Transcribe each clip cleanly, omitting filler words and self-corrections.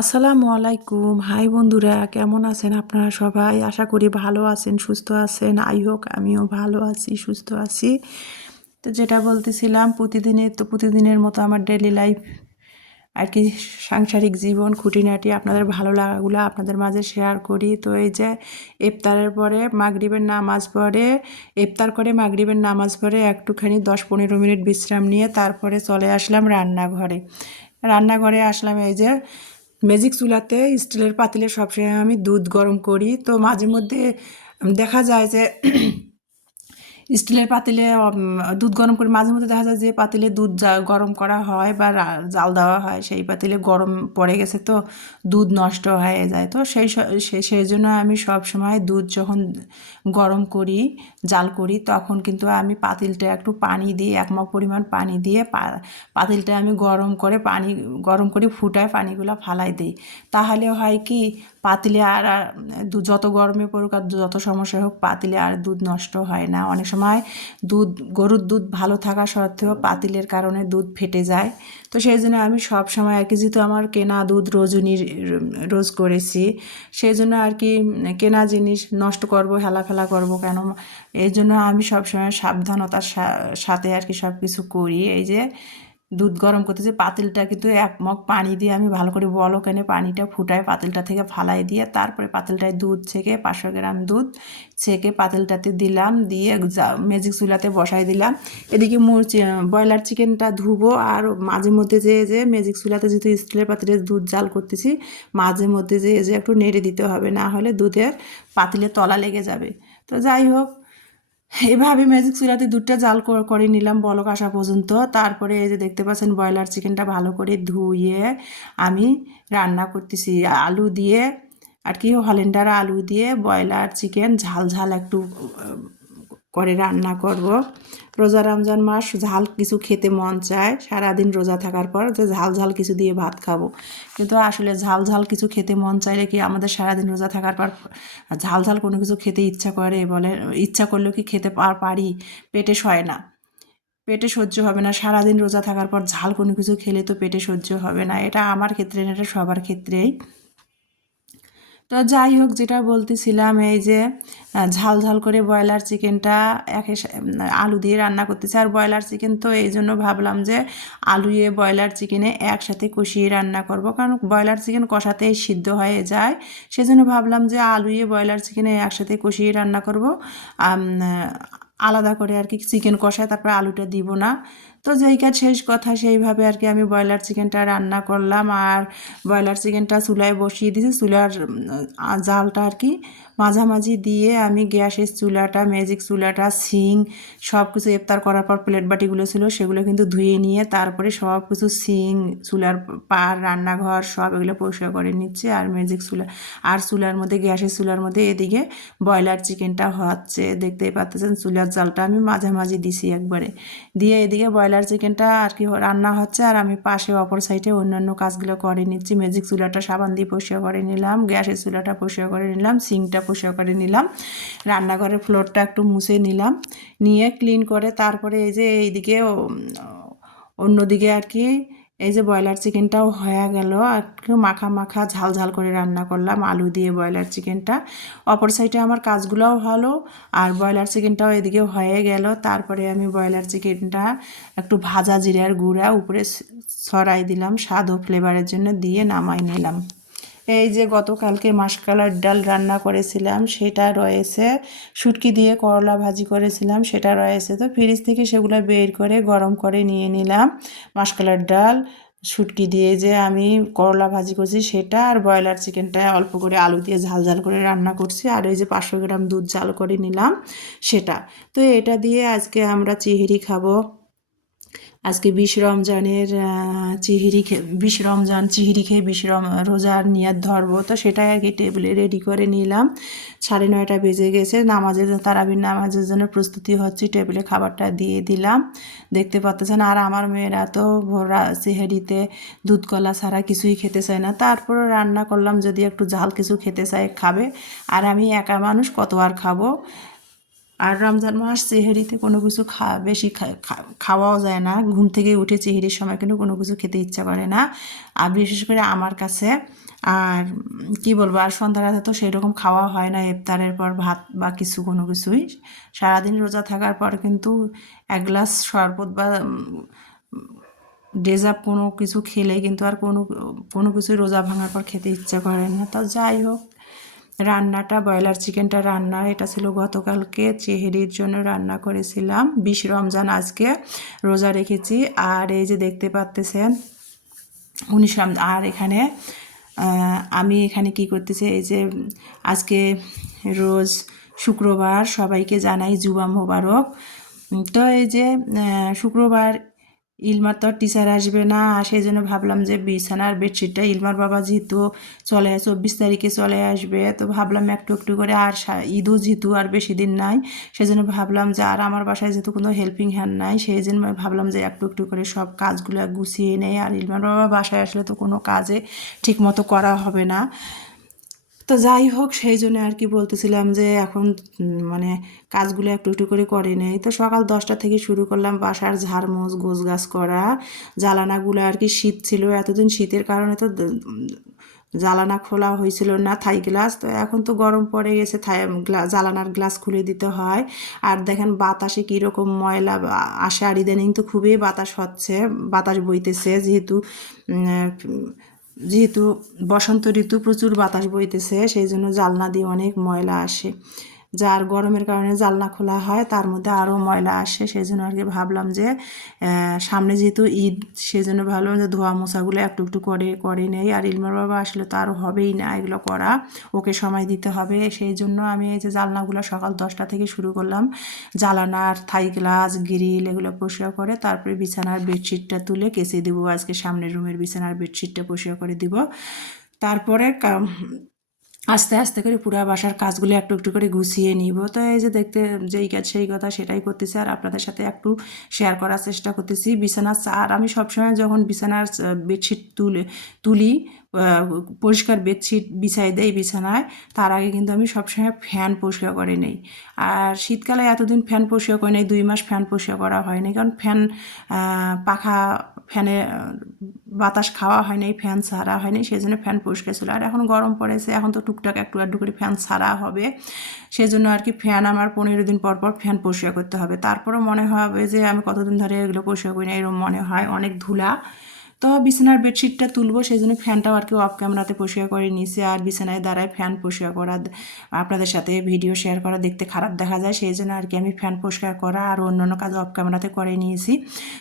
আসসালামু আলাইকুম। হাই বন্ধুরা, কেমন আছেন আপনারা সবাই? আশা করি ভালো আছেন, সুস্থ আছেন। আমিও ভালো আছি, সুস্থ আছি। তো যেটা বলতেছিলাম, প্রতিদিনের মতো আমার ডেইলি লাইফ আর কি, সাংসারিক জীবন খুঁটিনাটি আপনাদের ভালো লাগাগুলো আপনাদের মাঝে শেয়ার করি। তো এই যে ইফতারের পরে মাগরিবের নামাজ পড়ে, ইফতার করে মাগরিবের নামাজ পড়ে একটুখানি 10-15 মিনিট বিশ্রাম নিয়ে তারপরে চলে আসলাম রান্নাঘরে। রান্নাঘরে আসলাম, এই যে ম্যাজিক চুলাতে স্টিলের পাতিলে সবসময় আমি দুধ গরম করি। তো মাঝে মধ্যে দেখা যায় যে স্টিলের পাতিলে দুধ গরম করে, মাঝে মধ্যে দেখা যায় যে পাতিলে দুধ গরম করা হয় বা জাল দেওয়া হয়, সেই পাতিলে গরম পড়ে গেছে, তো দুধ নষ্ট হয়ে যায়। তো সেই জন্য আমি সব সময় দুধ যখন গরম করি, জাল করি, তখন কিন্তু আমি পাতিলটা একটু পানি দিয়ে, 1 মগ পরিমাণ পানি দিয়ে পাতিলটা আমি গরম করে ফুটায় পানিগুলো ফালাই দিই। তাহলে হয় কি, পাতিলে আর যত গরমে পড়ুক আর যত সমস্যা হোক, পাতিলে আর দুধ নষ্ট হয় না। অনেক সময় গরুর দুধ ভালো থাকা সত্ত্বেও পাতিলের কারণে দুধ ফেটে যায়। তো সেই জন্য আমি সব সময় আর কি, যেহেতু আমার কেনা দুধ রোজ করেছি, সেই জন্য আর কি কেনা জিনিস নষ্ট করব, হেলাফেলা করব কেন, এই জন্য আমি সবসময় সাবধানতার সাথে আর কি সব কিছু করি। এই যে দুধ গরম করতেছি, পাতিলটা কিন্তু 1 মগ পানি দিয়ে আমি ভালো করে বলক এনে পানিটা ফুটায় পাতিলটা থেকে ফালাই দিয়ে, তারপরে পাতিলটায় দুধ ছেঁকে 500 গ্রাম দুধ ছেঁকে পাতিলটাতে দিলাম, দিয়ে ম্যাজিক চুলাতে বসাই দিলাম। এদিকে ব্রয়লার চিকেনটা ধুবো, আর মাঝে মধ্যে যে ম্যাজিক চুলাতে যেহেতু স্টিলের পাতিলে দুধ জাল করতেছি, মাঝে মধ্যে যে একটু নেড়ে দিতে হবে, না হলে দুধের পাতিলে তলা লেগে যাবে। তো যাই হোক, এভাবে ম্যাজিক চুলাতে দুধটা জাল করে নিলাম বলক আসা পর্যন্ত। তারপরে এই যে দেখতে পাচ্ছেন ব্রয়লার চিকেনটা ভালো করে ধুয়ে আমি রান্না করতেছি আলু দিয়ে আর কি, হল্যান্ডার আলু দিয়ে ব্রয়লার চিকেন ঝাল ঝাল একটু করে রান্না করব। রোজা রমজান মাস, ঝাল কিছু খেতে মন চায় সারাদিন রোজা থাকার পর, যে ঝাল ঝাল কিছু দিয়ে ভাত খাবো। কিন্তু আসলে ঝাল ঝাল কিছু খেতে মন চাইলে কি আমাদের সারাদিন রোজা থাকার পর ঝাল ঝাল কোনো কিছু খেতে ইচ্ছা করে? বলে ইচ্ছা করলেও কি খেতে পারি? পেটে সয় না, পেটে সহ্য হবে না। সারাদিন রোজা থাকার পর ঝাল কোনো কিছু খেলে তো পেটে সহ্য হবে না। এটা আমার ক্ষেত্রে না, এটা সবার ক্ষেত্রেই। তো যাই হোক, যেটা বলতেছিলাম, এই যে ঝাল ঝাল করে ব্রয়লার চিকেনটা আলু দিয়ে রান্না করতেছি। আর ব্রয়লার চিকেন তো এই জন্য ভাবলাম যে আলুয়ে ব্রয়লার চিকেনে একসাথে কষিয়ে রান্না করব, কারণ ব্রয়লার চিকেন কষাতেই সিদ্ধ হয়ে যায়। সেজন্য ভাবলাম যে আলুয়ে ব্রয়লার চিকেনে একসাথে কষিয়ে রান্না করব, আলাদা করে আর কি চিকেন কষায় তারপরে আলুটা দিব না। তো যেই কাজ শেষ কথা, সেইভাবে আর কি আমি ব্রয়লার চিকেনটা রান্না করলাম। আর ব্রয়লার চিকেনটা চুলায় বসিয়ে দিয়েছি, চুলার জালটা আর কি মাঝামাঝি দিয়ে আমি গ্যাসের চুলাটা, ম্যাজিক চুলাটা, সিং সব কিছু ইফতার করার পর প্লেট বাটিগুলো ছিল সেগুলো কিন্তু ধুয়ে নিয়ে তারপরে সব কিছু সিং, চুলার পার, রান্নাঘর সব এগুলো পরিষ্কার করে নিচ্ছে। আর ম্যাজিক চুলা আর চুলার মধ্যে, গ্যাসের চুলার মধ্যে এদিকে ব্রয়লার চিকেনটা হচ্ছে, দেখতেই পাচ্ছেন চুলার জালটা আমি মাঝামাঝি দিছি একবারে দিয়ে, এদিকে ব্রয়লার চিকেনটা আর কি রান্না হচ্ছে, আর আমি পাশে অপর সাইডে অন্যান্য কাজগুলো করে নিচ্ছি। ম্যাজিক চুলাটা সাবান দিয়ে পরিষ্কার করে নিলাম, গ্যাসের চুলাটা পরিষ্কার করে নিলাম, সিঙ্কটা পরিষ্কার করে নিলাম, রান্নাঘরের ফ্লোরটা একটু মুছে নিলাম, নিয়ে ক্লিন করে তারপরে এই যে এইদিকে অন্যদিকে আর কি এই যে ব্রয়লার চিকেনটাও হয়ে গেল, একটু মাখা মাখা ঝাল ঝাল করে রান্না করলাম আলু দিয়ে ব্রয়লার চিকেনটা। অপর সাইডে আমার কাজগুলোও ভালো, আর ব্রয়লার চিকেনটাও এদিকে হয়ে গেল। তারপরে আমি ব্রয়লার চিকেনটা একটু ভাজা জিরার গুঁড়া উপরে ছড়াই দিলাম স্বাদ ও ফ্লেভারের জন্য, দিয়ে নামাই নিলাম। এই যে গতকালকে মাসকলার ডাল রান্না করেছিলাম সেটা রয়েছে, শুটকি দিয়ে করলা ভাজি করেছিলাম সেটা রয়েছে। তো ফ্রিজ থেকে সেগুলো বের করে গরম করে নিয়ে নিলাম। মাসকলার ডাল, শুটকি দিয়ে যে আমি করলা ভাজি করছি সেটা, আর ব্রয়লার চিকেনটা অল্প করে আলু দিয়ে ঝাল ঝাল করে রান্না করছি, আর এই যে 500 গ্রাম দুধ জাল করে নিলাম সেটা। তো এটা দিয়ে আজকে আমরা চিংড়ি খাবো। আজকে 20 রমজানের চিংড়ি 20 রমজান চিংড়ি খেয়ে রোজার নিয়াত ধরবো। তো সেটাই আর কি টেবিলে রেডি করে নিলাম। 9:30 বেজে গেছে, তারাবির নামাজের জন্য প্রস্তুতি হচ্ছে, টেবিলে খাবারটা দিয়ে দিলাম, দেখতে পাচ্ছেন। আর আমার মেয়েরা তো সেহরিতে দুধ কলা ছাড়া কিছুই খেতে চায় না, তারপরে রান্না করলাম যদি একটু ঝাল কিছু খেতে চায় খাবে, আর আমি একা মানুষ কত আর খাবো। আর রমজান মাস সেহরিতে কোনো কিছু বেশি খাওয়াও যায় না। ঘুম থেকে উঠে সেহরির সময় কিন্তু কোনো কিছু খেতে ইচ্ছা করে না, আর বিশেষ করে আমার কাছে। আর কি বলবো, আর সন্ধ্যা রাতে তো সেরকম খাওয়া হয় না ইফতারের পর ভাত বা কিছু কোনো কিছুই। সারাদিন রোজা থাকার পর কিন্তু এক গ্লাস শরবত বা ডেজার্ট কোনো কিছু খেলে কিন্তু আর কোনো কোনো কিছুই রোজা ভাঙার পর খেতে ইচ্ছা করে না। তো যাই হোক, রান্নাটা ব্রয়লার চিকেনটা রান্না এটা ছিল গতকালকে চেহারির জন্য রান্না করেছিলাম। 20 রমজান আজকে রোজা রেখেছি। আর এই যে দেখতে পাচ্তেছেন 19 রমজান। আর এখানে আমি এখানে কি করতেছি, এই যে আজকে রোজ শুক্রবার, সবাইকে জানাই জুমা মোবারক। তো এই যে শুক্রবার ইলমার তো আর টিচার আসবে না, সেই জন্য ভাবলাম যে বিছানার বেডশিটটা ইলমার বাবা যেহেতু 24 তারিখে চলে আসবে, তো ভাবলাম একটু একটু করে, আর ঈদও যেহেতু আর বেশি দিন নাই, সেই জন্য ভাবলাম যে, আর আমার বাসায় যেহেতু কোনো হেল্পিং হ্যান্ড নাই, সেই জন্য ভাবলাম যে একটু একটু করে সব কাজগুলো গুছিয়ে নেই। আর ইলমার বাবা বাসায় আসলে তো কোনো কাজে ঠিক মতো করা হবে না। তো যাই হোক, সেই জন্য আর কি বলতেছিলাম যে এখন মানে কাজগুলো একটু একটু করে নেই। তো সকাল 10টা থেকে শুরু করলাম বাসার ঝাড়মোছ গোছগাছ করা। জ্বালানাগুলো আর কি শীত ছিল, এতদিন শীতের কারণে তো জ্বালানা খোলা হয়েছিল না, থাই গ্লাস। তো এখন তো গরম পড়ে গেছে, জ্বালানার গ্লাস খুলে দিতে হয়। আর দেখেন বাতাসে কীরকম ময়লা আসে, আর ইদানিং তো খুবই বাতাস হচ্ছে, বাতাস বইতেছে যেহেতু বসন্ত ঋতু, প্রচুর বাতাস বইতেছে, সেই জন্য জানলা দিয়ে অনেক ময়লা আসে। যার গরমের কারণে জানলা খোলা হয়, তার মধ্যে আরও ময়লা আসে। সেই জন্য আর কি ভাবলাম যে সামনে যেহেতু ঈদ, সেই জন্য ভাবলাম যে ধোয়া মোছাগুলো একটু একটু করে নেই। আর ইলমার বাবা আসলে তো আরও হবেই না এগুলো করা, ওকে সময় দিতে হবে। সেই জন্য আমি এই যে জানলাগুলো সকাল 10টা থেকে শুরু করলাম। জালানার থাই গ্লাস গ্রিল এগুলো পরিষ্কার করে তারপরে বিছানার বেডশিটটা তুলে কেচে দেবো। আজকে সামনের রুমের বিছানার বেডশিটটা পরিষ্কার করে দিব। তারপরে আস্তে আস্তে করে পুরো বাসার কাজগুলো একটু একটু করে গুছিয়ে নিব। তো এই যে দেখতে যেই কাজ সেই কথা সেটাই করতেছি, আর আপনাদের সাথে একটু শেয়ার করার চেষ্টা করতেছি। বিছানার আর আমি সবসময় যখন বিছানার বেডশিট তুলি পরিষ্কার বেডশিট বিছাই দেই বিছানায়, তার আগে কিন্তু আমি সবসময় ফ্যান পরিষ্কার করে নেই। আর শীতকালে এতদিন ফ্যান পরিষ্কার করে নেই, 2 মাস ফ্যান পরিষ্কার করা হয়নি, কারণ ফ্যানে বাতাস খাওয়া হয়নি, ফ্যান ছাড়া হয়নি, সেই জন্য ফ্যান পরিষ্কার ছিল। আর এখন গরম পড়েছে, এখন তো টুকটাক একটু আধটু করে ফ্যান ছাড়া হবে, সেই জন্য আর কি ফ্যান আমার 15 দিন পর পর ফ্যান পরিষ্কার করতে হবে। তারপরেও মনে হবে যে আমি কতদিন ধরে এগুলো পরিষ্কার করি না, এরকম মনে হয়, অনেক ধুলা। তো বিছানার বেডশিটটা তুলবো, সেই জন্য ফ্যানটাও আর কি অফ ক্যামেরাতে পরিষ্কার করে নিয়েছি। আর বিছানায় দাঁড়ায় ফ্যান পরিষ্কার করা, আপনাদের সাথে ভিডিও শেয়ার করা দেখতে খারাপ দেখা যায়, সেই জন্য আর কি আমি ফ্যান পরিষ্কার করা আর অন্যান্য কাজ অফ ক্যামেরাতে করে নিয়েছি।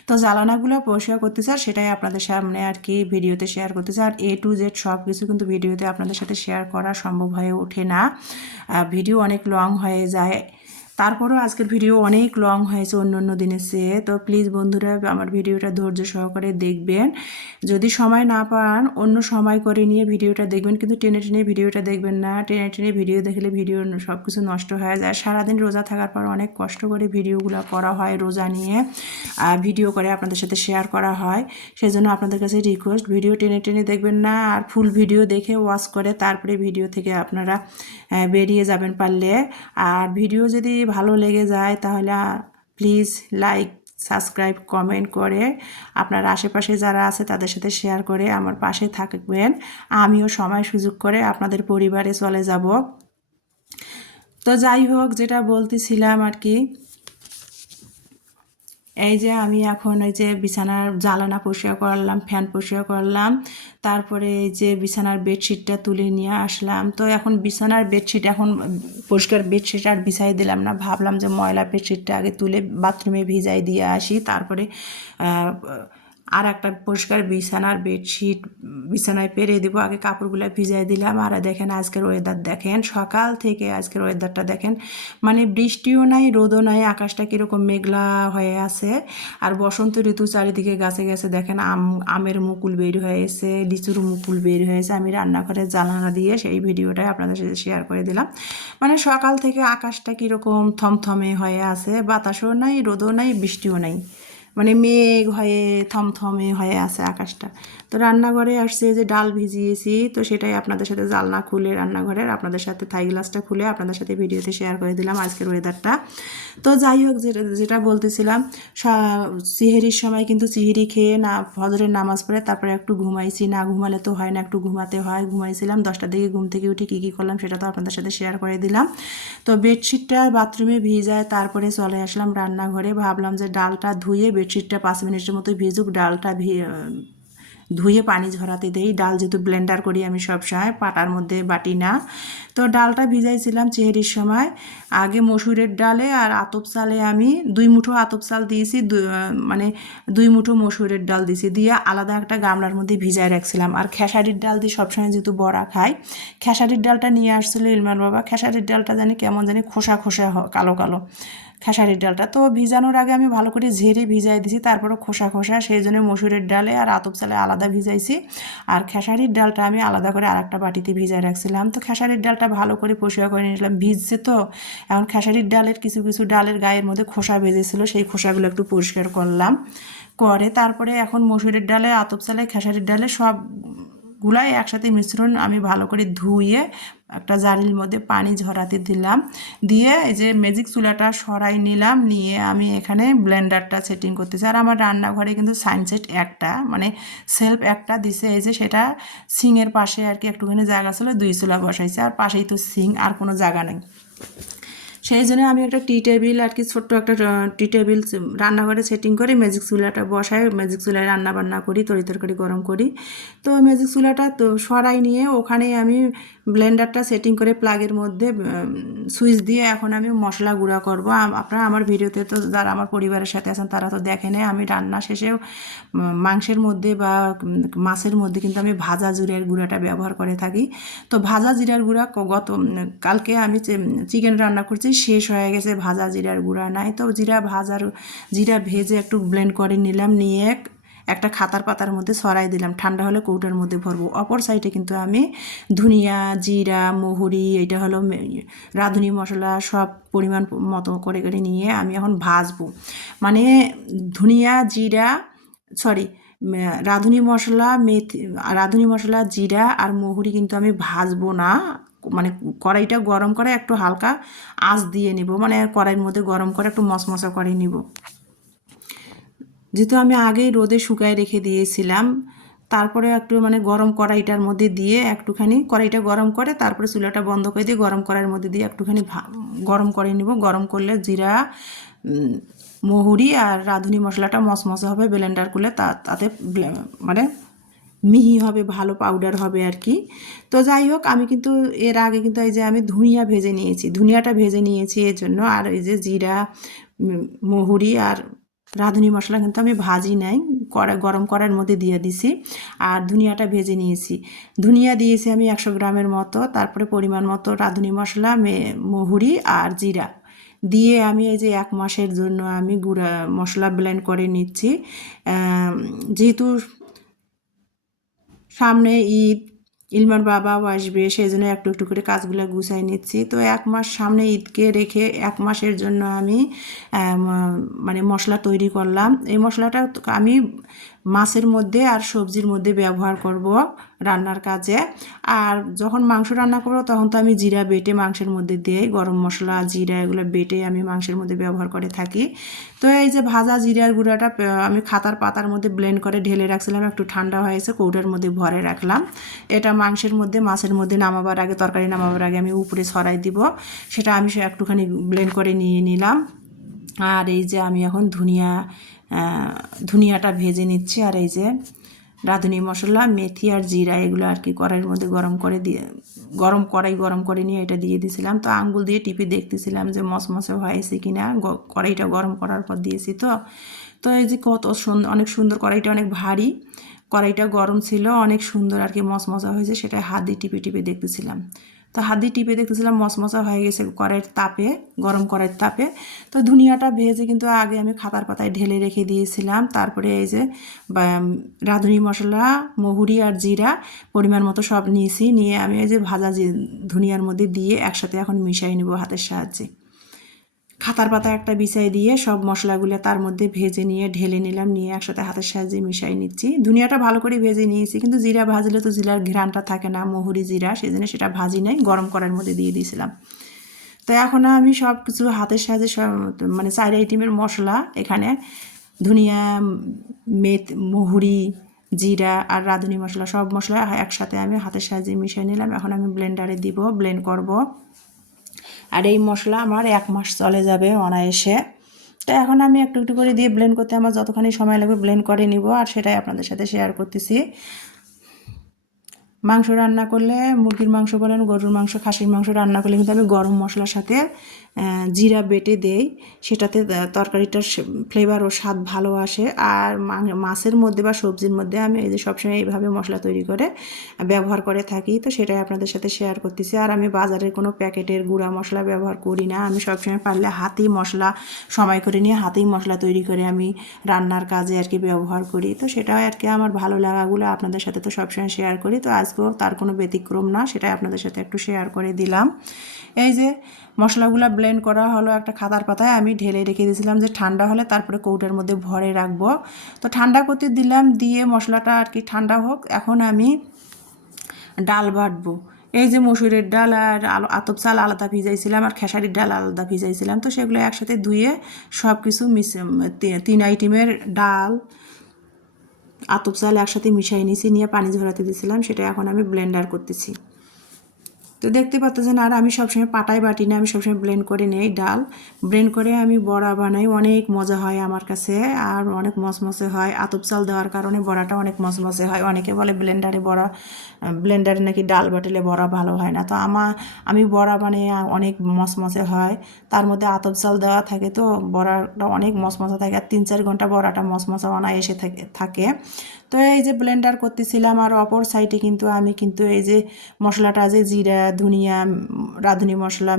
তো জ্বালানাগুলো পরিষ্কার করতেছি, আর সেটাই আপনাদের সামনে আর কি ভিডিওতে শেয়ার করতেছি। আর A to Z সব কিছু কিন্তু ভিডিওতে আপনাদের সাথে শেয়ার করা সম্ভব হয়ে ওঠে না, ভিডিও অনেক লং হয়ে যায়। তারপরেও আজকের ভিডিও অনেক লং হয়েছে অন্য অন্য দিনের চেয়ে। তো প্লিজ বন্ধুরা আমার ভিডিওটা ধৈর্য সহকারে দেখবেন। যদি সময় না পান অন্য সময় করে নিয়ে ভিডিওটা দেখবেন, কিন্তু টেনে টেনে ভিডিওটা দেখবেন না। টেনে টেনে ভিডিও দেখলে ভিডিও সব কিছু নষ্ট হয়ে যায়। সারাদিন রোজা থাকার পর অনেক কষ্ট করে ভিডিওগুলো করা হয়, রোজা নিয়ে ভিডিও করে আপনাদের সাথে শেয়ার করা হয়। সেজন্য আপনাদের কাছে রিকোয়েস্ট, ভিডিও টেনে টেনে দেখবেন না, আর ফুল ভিডিও দেখে ওয়াচ করে তারপরে ভিডিও থেকে আপনারা বেরিয়ে যাবেন পারলে। আর ভিডিও যদি ভালো লেগে যায় তাহলে প্লিজ লাইক সাবস্ক্রাইব কমেন্ট করে আপনার আশেপাশে যারা আছে তাদের সাথে শেয়ার করে আমার পাশে থাকবেন। আমিও সময় সুযোগ করে আপনাদের পরিবারে চলে যাব। তো যাই হোক, যেটা বলতেছিলাম আর কি, এই যে আমি এখন এই যে বিছানার জ্বালানা পরিষ্কার করলাম, ফ্যান পরিষ্কার করলাম, তারপরে এই যে বিছানার বেডশিটটা তুলে নিয়ে আসলাম। তো এখন বিছানার বেডশিট এখন পরিষ্কার বেডশিট আর বিছাই দিলাম না, ভাবলাম যে ময়লা বেডশিটটা আগে তুলে বাথরুমে ভিজাই দিয়ে আসি, তারপরে আর একটা পরিষ্কার বিছানার বেডশিট বিছানায় পেরে দেবো। আগে কাপড়গুলো ভিজাই দিলাম। আর দেখেন আজকের ওয়েদার দেখেন, সকাল থেকে আজকের ওয়েদারটা দেখেন, মানে বৃষ্টিও নাই রোদও নাই, আকাশটা কীরকম মেঘলা হয়ে আছে। আর বসন্ত ঋতু, চারিদিকে গাছে গাছে দেখেন আমের মুকুল বের হয়েছে, লিচুর মুকুল বের হয়েছে। আমি রান্নাঘরের জানালা দিয়ে সেই ভিডিওটাই আপনাদের সাথে শেয়ার করে দিলাম। মানে সকাল থেকে আকাশটা কীরকম থমথমে হয়ে আছে, বাতাসও নাই রোদও নাই বৃষ্টিও নাই, মানে মেঘ হয়ে থমথমে হয়ে আছে আকাশটা। তো রান্নাঘরে আসছে যে ডাল ভিজিয়েছি, তো সেটাই আপনাদের সাথে জানলা খুলে রান্নাঘরের আপনাদের সাথে থাই গ্লাসটা খুলে আপনাদের সাথে ভিডিওতে শেয়ার করে দিলাম আজকের ওয়েদারটা। তো যাই হোক, যেটা যেটা বলতেছিলাম, সিহেরির সময় কিন্তু সিহেরি খেয়ে না ফজরের নামাজ পড়ে তারপরে একটু ঘুমাইছি, না ঘুমালে তো হয় না, একটু ঘুমাতে হয়। ঘুমাইছিলাম 10টার দিকে, ঘুম থেকে উঠে কী কী করলাম সেটা তো আপনাদের সাথে শেয়ার করে দিলাম। তো বেডশিটটা বাথরুমে ভিজায় তারপরে চলে আসলাম রান্নাঘরে। ভাবলাম যে ডালটা ধুয়ে বেডশিটটা 5 মিনিটের মতো ভিজুক, ডালটা ধুয়ে পানি ঝরাতে দেই। ডাল যেহেতু ব্লেন্ডার করি আমি সবসময়, পাটার মধ্যে বাটি না। তো ডালটা ভিজাইছিলাম চেহারির সময়। আগে মসুরের ডালে আর আতপ চালে আমি 2 মুঠো আতপ চাল দিয়েছি, মানে 2 মুঠো মসুরের ডাল দিয়েছি, দিয়ে আলাদা একটা গামলার মধ্যে ভিজায় রাখছিলাম। আর খেসারির ডাল দিয়ে সবসময় যেহেতু বড়া খাই, খেসারির ডালটা নিয়ে আসছিল ইলমান বাবা। খেসারির ডালটা জানি কেমন জানি খোসা খোসা কালো কালো খেসারির ডালটা। তো ভিজানোর আগে আমি ভালো করে ঝেড়ে ভিজাই দিছি, তারপরে খোসা খোসা, সেই জন্য মসুরের ডালে আর আতপ চালে আলাদা ভিজাইছি। আর খেসারির ডালটা আমি আলাদা করে আরেকটা বাটিতে ভিজাই রাখছিলাম। তো খেসারির ডালটা ভালো করে পরিষ্কার করে নিয়েছিলাম, ভিজছে তো। এখন খেসারির ডালের কিছু কিছু ডালের গায়ের মধ্যে খোসা বেজেছিল, সেই খোসাগুলো একটু পরিষ্কার করলাম। করে তারপরে এখন মসুরের ডালে, আতপ চালে, খেসারির ডালে সবগুলাই একসাথে মিশ্রণ আমি ভালো করে ধুয়ে একটা জারির মধ্যে পানি ঝরাতে দিলাম। দিয়ে এই যে ম্যাজিক চুলাটা সরাই নিলাম, নিয়ে আমি এখানে ব্লেন্ডারটা সেটিং করতেছি। আর আমার রান্নাঘরে কিন্তু সানসেট একটা, মানে সেলফ একটা দিছে, এই যে সেটা সিংয়ের পাশে আর কি একটুখানি জায়গা ছিল, 2 চুলা বসাইছে, আর পাশেই তো সিং, আর কোনো জায়গা নেই। সেই জন্য আমি একটা টি টেবিল আর কি, ছোট্ট একটা টি টেবিল রান্নাঘরে সেটিং করে ম্যাজিক চুলাটা বসাই, ম্যাজিক চুলায় রান্না বান্না করি, তরকারি গরম করি। তো ম্যাজিক চুলাটা তো সরাই নিয়ে ওখানে আমি ব্লেন্ডারটা সেটিং করে প্লাগের মধ্যে সুইচ দিয়ে এখন আমি মশলা গুঁড়া করব। আপনারা আমার ভিডিওতে তো যারা আমার পরিবারের সাথে আছেন তারা তো দেখেন, আমি রান্না শেষেও মাংসের মধ্যে বা মাছের মধ্যে কিন্তু আমি ভাজা জিরার গুঁড়াটা ব্যবহার করে থাকি। তো ভাজা জিরার গুঁড়া কালকে আমি চিকেন রান্না করছি, শেষ হয়ে গেছে, ভাজা জিরার গুঁড়া নাই। তো জিরা ভেজে একটু ব্লেন্ড করে নিলাম, নিয়ে একটা খাতার পাতার মধ্যে ছড়াই দিলাম, ঠান্ডা হলে কৌটার মধ্যে ভরবো। অপর সাইডে কিন্তু আমি ধনিয়া, জিরা, মহুরি, এটা হলো রাঁধুনি মশলা, সব পরিমাণ মতো করে করে নিয়ে আমি এখন ভাজবো। মানে ধনিয়া, জিরা, সরি, রাঁধুনি মশলা, মেথি, রাঁধুনি মশলা, জিরা আর মহুরি কিন্তু আমি ভাজবো না, মানে কড়াইটা গরম করে একটু হালকা আঁচ দিয়ে নিব, মানে কড়াইয়ের মধ্যে গরম করে একটু মশমশা করে নিব। যেহেতু আমি আগেই রোদে শুকায় রেখে দিয়েছিলাম, তারপরে একটু মানে গরম কড়াইটার মধ্যে দিয়ে একটুখানি কড়াইটা গরম করে তারপরে চুলাটা বন্ধ করে দিয়ে গরম কড়াইয়ের মধ্যে দিয়ে একটুখানি গরম করে নিব। গরম করলে জিরা, মহুরি আর রাঁধুনি মশলাটা মশমশে হবে, ব্লেন্ডার করলে তাতে মানে মিহি হবে, ভালো পাউডার হবে আর কি। তো যাই হোক, আমি কিন্তু এর আগে কিন্তু এই যে আমি ধনিয়া ভেজে নিয়েছি, ধনিয়াটা ভেজে নিয়েছি এর জন্য। আর এই যে জিরা, মহুরি আর রাঁধুনি মশলা কিন্তু আমি ভাজি নাই, গরম কড়াইয়ের মধ্যে দিয়ে দিছি। আর ধনিয়াটা ভেজে নিয়েছি, ধনিয়া দিয়েছি আমি 100 গ্রামের মতো। তারপরে পরিমাণ মতো রাঁধুনি মশলা, মহুরি আর জিরা দিয়ে আমি এই যে 1 মাসের জন্য আমি গুঁড়া মশলা ব্লেন্ড করে নিচ্ছি। যেহেতু সামনে ঈদ, ইলমার বাবাও আসবে, সেই জন্য একটু একটু করে কাজগুলো গুছাই নিচ্ছি। তো 1 মাস সামনে ঈদকে রেখে 1 মাসের জন্য আমি মানে মশলা তৈরি করলাম। এই মশলাটা আমি মাছের মধ্যে আর সবজির মধ্যে ব্যবহার করব রান্নার কাজে। আর যখন মাংস রান্না করব তখন তো আমি জিরা বেটে মাংসের মধ্যে দিই, গরম মশলা, জিরা এগুলো বেটে আমি মাংসের মধ্যে ব্যবহার করে থাকি। তো এই যে ভাজা জিরার গুঁড়াটা আমি খাতার পাতার মধ্যে ব্লেন্ড করে ঢেলে রাখছিলাম, একটু ঠান্ডা হয়েছে, কৌটার মধ্যে ভরে রাখলাম। এটা মাংসের মধ্যে, মাছের মধ্যে নামাবার আগে, তরকারি নামাবার আগে আমি উপরে ছড়াই দিব, সেটা আমি একটুখানি ব্লেন্ড করে নিয়ে নিলাম। আর এই যে আমি এখন ধনিয়াটা ভেজে নিচ্ছি। আর এই যে রাঁধুনি মশলা, মেথি আর জিরা এগুলো আর কি কড়াইয়ের মধ্যে গরম করে নিয়ে এটা দিয়ে দিয়েছিলাম। তো আঙ্গুল দিয়ে টিপে দেখতেছিলাম যে মশমশে হয়েছে কিনা, কড়াইটা গরম করার পর দিয়েছি। তো এই যে কত সুন্দর, অনেক সুন্দর, কড়াইটা অনেক ভারী, কড়াইটা গরম ছিল, অনেক সুন্দর আর কি মশমশা হয়েছে, সেটা হাত দিয়ে টিপে টিপে দেখতেছিলাম। তো হাত দিয়ে টিপে দেখতেছিলাম মশমশা হয়ে গেছে কড়াইয়ের তাপে, গরম কড়াইয়ের তাপে। তো ধনিয়াটা ভেজে কিন্তু আগে আমি খাতার পাতায় ঢেলে রেখে দিয়েছিলাম। তারপরে এই যে রাঁধুনি মশলা, মহুরি আর জিরা পরিমাণ মতো সব নিয়েছি, নিয়ে আমি এই যে ভাজা ধনিয়ার মধ্যে দিয়ে একসাথে এখন মিশিয়ে নেব হাতের সাহায্যে। খাতার পাতা একটা বিছাই দিয়ে সব মশলাগুলো তার মধ্যে ভেজে নিয়ে ঢেলে নিলাম, নিয়ে একসাথে হাতের সাহায্যে মিশাই নিচ্ছি। ধনিয়াটা ভালো করে ভেজে নিয়েছি, কিন্তু জিরা ভাজলে তো জিরার ঘ্রাণটা থাকে না, মহুরি জিরা, সেই জন্য সেটা ভাজি নাই, গরম করার মধ্যে দিয়ে দিয়েছিলাম। তো এখন আমি সব কিছু হাতের সাহায্যে সব মানে 4 আইটেমের মশলা এখানে ধনিয়া, মহুরি, জিরা আর রাঁধুনি মশলা, সব মশলা একসাথে আমি হাতের সাহায্যে মিশিয়ে নিলাম। এখন আমি ব্লেন্ডারে দিব, ব্লেন্ড করব। আর এই মশলা আমার 1 মাস চলে যাবে অনায়াসে। তো এখন আমি একটু একটু করে দিয়ে ব্লেন্ড করতে আমার যতখানি সময় লাগবে ব্লেন্ড করে নিব, আর সেটাই আপনাদের সাথে শেয়ার করতেছি। মাংস রান্না করলে, মুরগির মাংস বলেন, গরুর মাংস, খাসির মাংস রান্না করলে কিন্তু আমি গরম মশলার সাথে জিরা বেটে দেই, সেটাতে তরকারিটার ফ্লেভার ও স্বাদ ভালো আসে। আর মাছের মধ্যে বা সবজির মধ্যে আমি এই যে সবসময় এইভাবে মশলা তৈরি করে ব্যবহার করে থাকি, তো সেটাই আপনাদের সাথে শেয়ার করতেছি। আর আমি বাজারের কোনো প্যাকেটের গুঁড়া মশলা ব্যবহার করি না, আমি সবসময় পারলে হাতেই মশলা সময় করে নিয়ে হাতেই মশলা তৈরি করে আমি রান্নার কাজে আর কি ব্যবহার করি। তো সেটাও আর কি আমার ভালো লাগাগুলো আপনাদের সাথে তো সবসময় শেয়ার করি, তো আজকেও তার কোনো ব্যতিক্রম না, সেটাই আপনাদের সাথে একটু শেয়ার করে দিলাম। এই যে মশলাগুলো ব্লেন্ড করা হলো একটা খাতার পাতায়, আমি ঢেলে রেখে দিয়েছিলাম যে ঠান্ডা হলে তারপরে কৌটার মধ্যে ভরে রাখবো। তো ঠান্ডা করতে দিলাম, দিয়ে মশলাটা আর কি ঠান্ডা হোক। এখন আমি ডাল বাটবো। এই যে মসুরের ডাল আর আতপ চাল আলাদা ভিজাইছিলাম, আর খেসারির ডাল আলাদা ভিজাইছিলাম, তো সেগুলো একসাথে ধুয়ে সব কিছু 3 আইটেমের ডাল, আতপ চাল একসাথে মিশাই নিয়েছি, নিয়ে পানি ঝরাতে দিয়েছিলাম, সেটা এখন আমি ব্লেন্ডার করতেছি। তো দেখতে পাচ্ছেন, আর আমি সবসময় পাটায় বাটি না, আমি সবসময় ব্লেন্ড করে নেই ডাল। ব্লেন্ড করে আমি বড়া বানাই, অনেক মজা হয় আমার কাছে, আর অনেক মচমচে হয়। আতপ চাল দেওয়ার কারণে বড়াটা অনেক মচমচে হয়। অনেকে বলে ব্লেন্ডারে বড়া, ব্লেন্ডারে নাকি ডাল বাটলে বড়া ভালো হয় না, তো আমি বড়া বানিয়ে অনেক মচমচে হয়। তার মধ্যে আতপ চাল দেওয়া থাকে, তো বড়াটা অনেক মচমচে থাকে, আর 3-4 ঘন্টা বড়াটা মচমচে এসে থাকে। তো এই যে ব্লেন্ডার করতেছিলাম, আর অপর সাইডে কিন্তু আমি কিন্তু এই যে মশলাটা, যে জিরা, ধনিয়া, রাঁধুনি মশলা,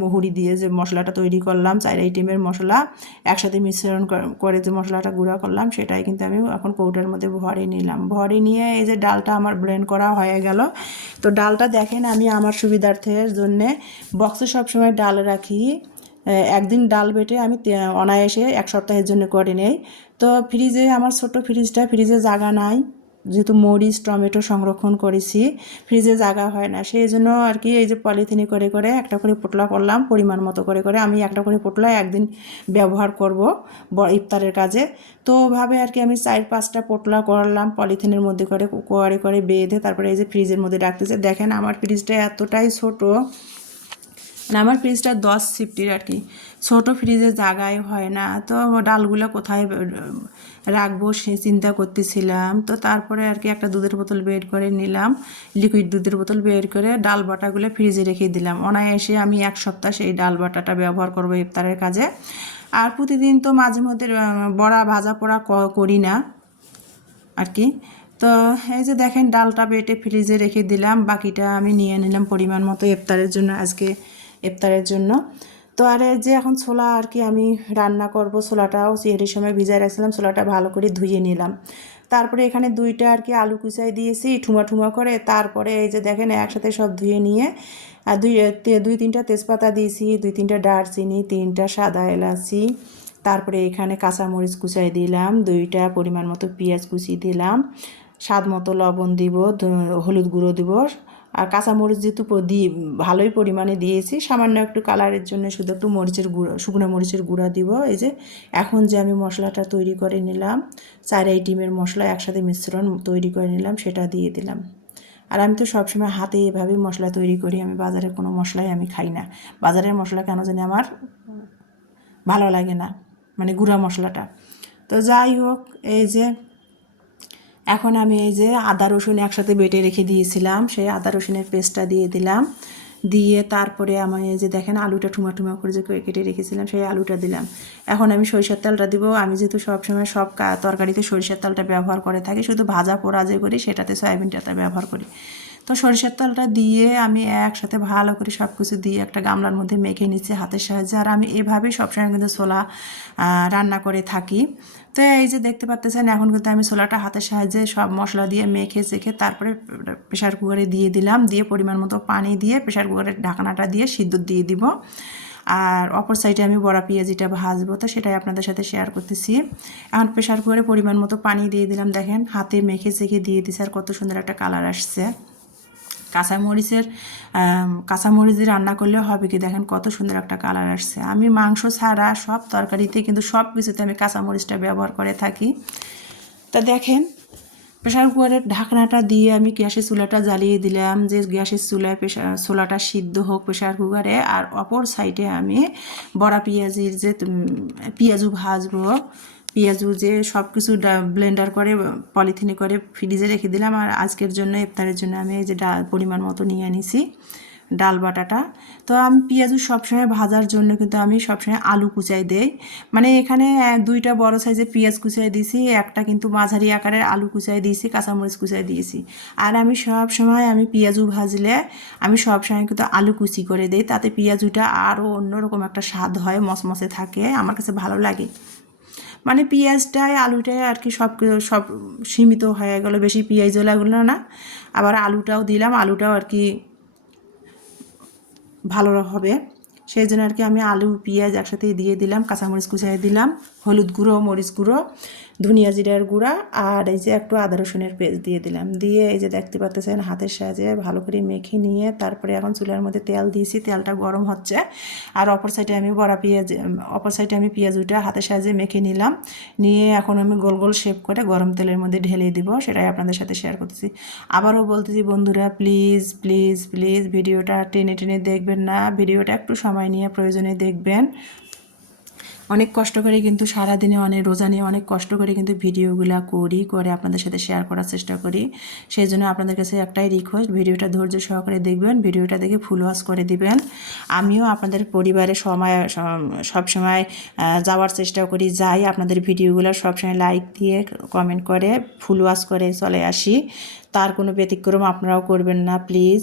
মহুরি দিয়ে যে মশলাটা তৈরি করলাম, 4 আইটেমের মশলা একসাথে মিশ্রণ করে যে মশলাটা গুঁড়া করলাম, সেটাই কিন্তু আমি এখন কৌটার মধ্যে ভরে নিলাম। ভরে নিয়ে এই যে ডালটা আমার ব্লেন্ড করা হয়ে গেল। তো ডালটা দেখেন, আমি আমার সুবিধার্থের জন্যে বক্সে সবসময় ডাল রাখি। একদিন ডাল বেটে আমি অনায়াসে 1 সপ্তাহের জন্য করে নেই। তো ফ্রিজে, আমার ছোট ফ্রিজে জায়গা নাই, যেহেতু মরিচ টমেটো সংরক্ষণ করেছি, ফ্রিজে জায়গা হয় না, সেই জন্য আর কি এই যে পলিথিনে করে করে একটা করে পোটলা করলাম, পরিমাণ মতো করে করে আমি একটা করে পোটলা একদিন ব্যবহার করব ইফতারের কাজে। তো ওভাবে আর কি আমি 4-5টা পোটলা করলাম, পলিথিনের মধ্যে করে করে করে বেঁধে তারপরে এই যে ফ্রিজের মধ্যে রাখতেছে। দেখেন আমার ফ্রিজটা এতটাই ছোট, মানে আমার ফ্রিজটা 10 সিফটির আর কি, ছোটো ফ্রিজে জায়গায় হয় না, তো ডালগুলো কোথায় রাখবো সে চিন্তা করতেছিলাম। তো তারপরে আর কি একটা দুধের বোতল বের করে নিলাম, লিকুইড দুধের বোতল বের করে ডাল বাটাগুলো ফ্রিজে রেখে দিলাম। অনায়াসে আমি 1 সপ্তাহ সেই ডাল বাটাটা ব্যবহার করবো ইফতারের কাজে। আর প্রতিদিন তো মাঝে মধ্যে বড়া ভাজা পোড়া করি না আর কি। তো এই যে দেখেন ডালটা বেটে ফ্রিজে রেখে দিলাম, বাকিটা আমি নিয়ে নিলাম পরিমাণ মতো ইফতারের জন্য, আজকে ইফতারের জন্য। তো আর এই যে এখন ছোলা আর কি আমি রান্না করব, ছোলাটাও সেহরির সময় ভিজায় রাখছিলাম, ছোলাটা ভালো করে ধুয়ে নিলাম। তারপরে এখানে 2টা আর কি আলু কুচাই দিয়েছি ঠুমা ঠুমা করে। তারপরে এই যে দেখেন একসাথে সব ধুয়ে নিয়ে আর 2-3টা তেজপাতা দিয়েছি, 2-3টা দারচিনি, 3টা সাদা এলাচি, তারপরে এখানে কাঁচামরিচ কুচাই দিলাম, 2টা পরিমাণ মতো পেঁয়াজ কুচি দিলাম, স্বাদ মতো লবণ দিব, হলুদ গুঁড়ো দিব, আর কাঁচামরিচ যেহেতু ভালোই পরিমাণে দিয়েছি, সামান্য একটু কালারের জন্য শুধু একটু মরিচের গুঁড়ো, শুকনো মরিচের গুঁড়া দিব। এই যে এখন যে আমি মশলাটা তৈরি করে নিলাম, 4 আইটেমের মশলা একসাথে মিশ্রণ তৈরি করে নিলাম, সেটা দিয়ে দিলাম। আর আমি তো সবসময় হাতে এভাবেই মশলা তৈরি করি, আমি বাজারের কোনো মশলাই আমি খাই না। বাজারের মশলা কেন জানি আমার ভালো লাগে না, মানে গুঁড়া মশলাটা। তো যাই হোক, এই যে এখন আমি এই যে আদা রসুন একসাথে বেটে রেখে দিয়েছিলাম, সেই আদা রসুনের পেস্টটা দিয়ে দিলাম, দিয়ে তারপরে আমি এই যে দেখেন আলুটা ঠুমা ঠুমা করে যে কেটে রেখেছিলাম সেই আলুটা দিলাম। এখন আমি সরিষার তেলটা দিব। আমি যেহেতু সবসময় সব তরকারিতে সরিষার তেলটা ব্যবহার করে থাকি, শুধু ভাজা পোড়া যে করি সেটাতে সয়াবিন তেলটা ব্যবহার করি। তো সরিষার তেলটা দিয়ে আমি একসাথে ভালো করে সব কিছু দিয়ে একটা গামলার মধ্যে মেখে নিচ্ছি হাতের সাহায্যে। আর আমি এভাবেই সবসময় কিন্তু ছোলা রান্না করে থাকি। তো এই যে দেখতে পাচ্ছেন, এখন কিন্তু আমি ছোলাটা হাতের সাহায্যে সব মশলা দিয়ে মেখে চেখে তারপরে প্রেশার কুকারে দিয়ে দিলাম, দিয়ে পরিমাণ মতো পানি দিয়ে প্রেশার কুকারের ঢাকনাটা দিয়ে সিদ্ধ দিয়ে দিব। আর অপর সাইডে আমি বড়া পেঁয়াজিটা ভাজবো, তো সেটাই আপনাদের সাথে শেয়ার করতেছি। এখন প্রেশার কুকারে পরিমাণ মতো পানি দিয়ে দিলাম, দেখেন হাতে মেখে চেখে দিয়ে দিছি, আর কত সুন্দর একটা কালার আসছে। কাঁচামরিচ দিয়ে রান্না করলে হবে কি, দেখেন কত সুন্দর একটা কালার আসছে। আমি মাংস ছাড়া সব তরকারিতে কিন্তু সব কিছুতে আমি কাঁচামরিচটা ব্যবহার করে থাকি। তা দেখেন প্রেশার কুকারের ঢাকনাটা দিয়ে আমি গ্যাসের চুলাটা জ্বালিয়ে দিলাম, যে গ্যাসের চুলায় ছোলাটা সিদ্ধ হোক প্রেশার কুকারে। আর অপর সাইডে আমি বড়া পেঁয়াজির যে পেঁয়াজু ভাজবো, পেঁয়াজু যে সব কিছু ব্লেন্ডার করে পলিথিনে করে ফ্রিজে রেখে দিলাম। আর আজকের জন্য ইফতারের জন্য আমি এই যে পরিমাণ মতো নিয়ে নিছি ডাল বাটাটা। তো আমি পেঁয়াজু সবসময় ভাজার জন্য কিন্তু আমি সবসময় আলু কুচাই দেই, মানে এখানে 2টা বড় সাইজের পেঁয়াজ কুচাই দিয়েছি, একটা কিন্তু মাঝারি আকারের আলু কুচাই দিয়েছি, কাঁচামরিচ কুচাই দিয়েছি। আর আমি সবসময় পেঁয়াজু ভাজলে আমি সবসময় কিন্তু আলু কুচি করে দিই, তাতে পেঁয়াজুটা আরও অন্যরকম একটা স্বাদ হয়, মসমসে থাকে, আমার কাছে ভালো লাগে। মানে পেঁয়াজটায় আলুটায় আর কি সব সীমিত হয়ে গেল, বেশি পেঁয়াজ লাগলো না। আবার আলুটাও দিলাম, আলুটাও আর কি ভালো হবে, সেই জন্য আর কি আমি আলু পেঁয়াজ একসাথে দিয়ে দিলাম, কাঁচামরিচ কুচাই দিলাম, হলুদ গুঁড়ো, মরিচ গুঁড়ো, ধনিয়া জিরার গুঁড়া, আর এই যে একটু আদা রসুনের পেস্ট দিয়ে দিলাম। দিয়ে এই যে দেখতে পাচ্ছেন হাতের সাহায্যে ভালো করে মেখে নিয়ে তারপরে এখন চুলার মধ্যে তেল দিয়েছি, তেলটা গরম হচ্ছে। আর অপর সাইডে আমি পেঁয়াজটা হাতের সাহায্যে মেখে নিলাম, নিয়ে এখন আমি গোল গোল শেপ করে গরম তেলের মধ্যে ঢেলে দিব, সেটাই আপনাদের সাথে শেয়ার করতেছি। আবারও বলতেছি বন্ধুরা, প্লিজ প্লিজ প্লিজ ভিডিওটা টেনে টেনে দেখবেন না, ভিডিওটা একটু সময় নিয়ে প্রয়োজনে দেখবেন। অনেক কষ্ট করে কিন্তু সারাদিনে রোজা নিয়ে অনেক কষ্ট করে কিন্তু ভিডিওগুলো করে আপনাদের সাথে শেয়ার করার চেষ্টা করি। সেই জন্য আপনাদের কাছে একটাই রিকোয়েস্ট, ভিডিওটা ধৈর্য সহকারে দেখবেন, ভিডিওটা দেখে ফুল ওয়াচ করে দিবেন। আমিও আপনাদের পরিবারে সবসময় যাওয়ার চেষ্টা করি, যাই আপনাদের ভিডিওগুলো সবসময় লাইক দিয়ে কমেন্ট করে ফুল ওয়াচ করে চলে আসি, তার কোনো ব্যতিক্রম আপনারাও করবেন না প্লিজ।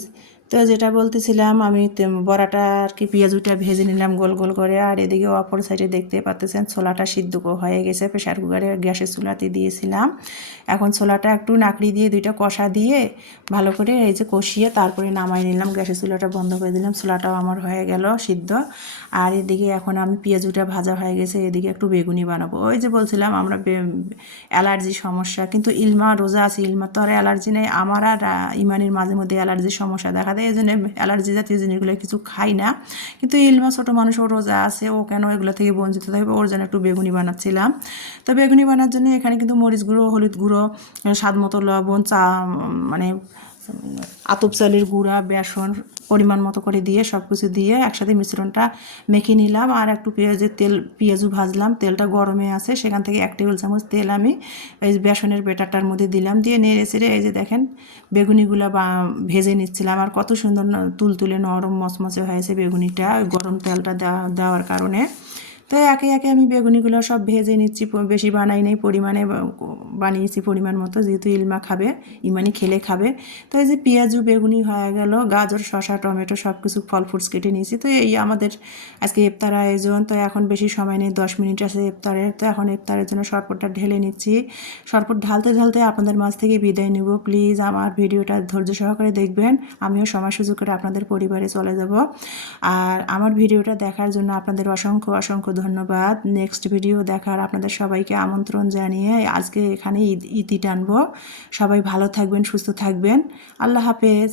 তো যেটা বলতেছিলাম, আমি বড়াটা আর কি পেঁয়াজুটা ভেজে নিলাম গোল গোল করে, আর এদিকে অপর সাইডে দেখতে পাচ্ছেন ছোলাটা সিদ্ধ হয়ে গেছে, প্রেশার কুকারে গ্যাসের চুলাতে দিয়েছিলাম। এখন ছোলাটা একটু নাকড়ি দিয়ে 2টা কষা দিয়ে ভালো করে এই যে কষিয়ে তারপরে নামাই নিলাম, গ্যাসের চুলাটা বন্ধ করে দিলাম, ছোলাটাও আমার হয়ে গেল সিদ্ধ। আর এদিকে এখন আমি পেঁয়াজুটা ভাজা হয়ে গেছে, এদিকে একটু বেগুনি বানাবো। ওই যে বলছিলাম আমরা অ্যালার্জি সমস্যা, কিন্তু ইলমা রোজা আছে, ইলমার তো আর অ্যালার্জি নেই, আমার আর ইমানের মাঝে মধ্যে অ্যালার্জির সমস্যা দেখা দেয়, এই জন্য অ্যালার্জি জাতীয় জিনিসগুলো কিছু খাই না। কিন্তু ইলমা ছোটো মানুষ, ও রোজা আছে, ও কেন এগুলো থেকে বঞ্চিত থাকবে, ওর জন্য একটু বেগুনি বানাচ্ছিলাম। তো বেগুনি বানার জন্য এখানে কিন্তু মরিচ গুঁড়ো, হলুদ গুঁড়ো, স্বাদ মতো লবণ, মানে আতপ চালের গুঁড়া, বেসন পরিমাণ মতো করে দিয়ে সব কিছু দিয়ে একসাথে মিশ্রণটা মেখে নিলাম। আর একটু পেঁয়াজু ভাজলাম, তেলটা গরমে আছে, সেখান থেকে 1 টেবিল চামচ তেল আমি এই বেসনের বেটারটার মধ্যে দিলাম, দিয়ে নেড়ে চেড়ে এই যে দেখেন বেগুনিগুলো ভেজে নিচ্ছিলাম। আর কত সুন্দর তুলতুলে নরম মচমচে হয়েছে বেগুনিটা গরম তেলটা দেওয়ার কারণে। তো একে একে আমি বেগুনিগুলো সব ভেজে নিচ্ছি, বেশি বানাই নেই, পরিমাণে বানিয়েছি পরিমাণ মতো, যেহেতু ইমানি খেলে খাবে। তো এই যে পেঁয়াজু বেগুনি হয়ে গেল, গাজর, শসা, টমেটো সব কিছু ফল ফ্রুটস কেটে নিয়েছি। তো এই আমাদের আজকে ইফতার আয়োজন। তো এখন বেশি সময় নেই, 10 মিনিট আছে ইফতারের। তো এখন ইফতারের জন্য শরবতটা ঢেলে নিচ্ছি। শরবত ঢালতে ঢালতে আপনাদের মাঝ থেকে বিদায় নেব। প্লিজ আমার ভিডিওটা ধৈর্য সহকারে দেখবেন, আমিও সময় সুযোগ করে আপনাদের পরিবারে চলে যাব। আর আমার ভিডিওটা দেখার জন্য আপনাদের অসংখ্য অসংখ্য ধন্যবাদ। নেক্সট ভিডিও দেখার আপনাদের সবাইকে আমন্ত্রণ জানিয়ে আজকে এখানে ইতি টানবো। সবাই ভালো থাকবেন, সুস্থ থাকবেন। আল্লাহ হাফেজ।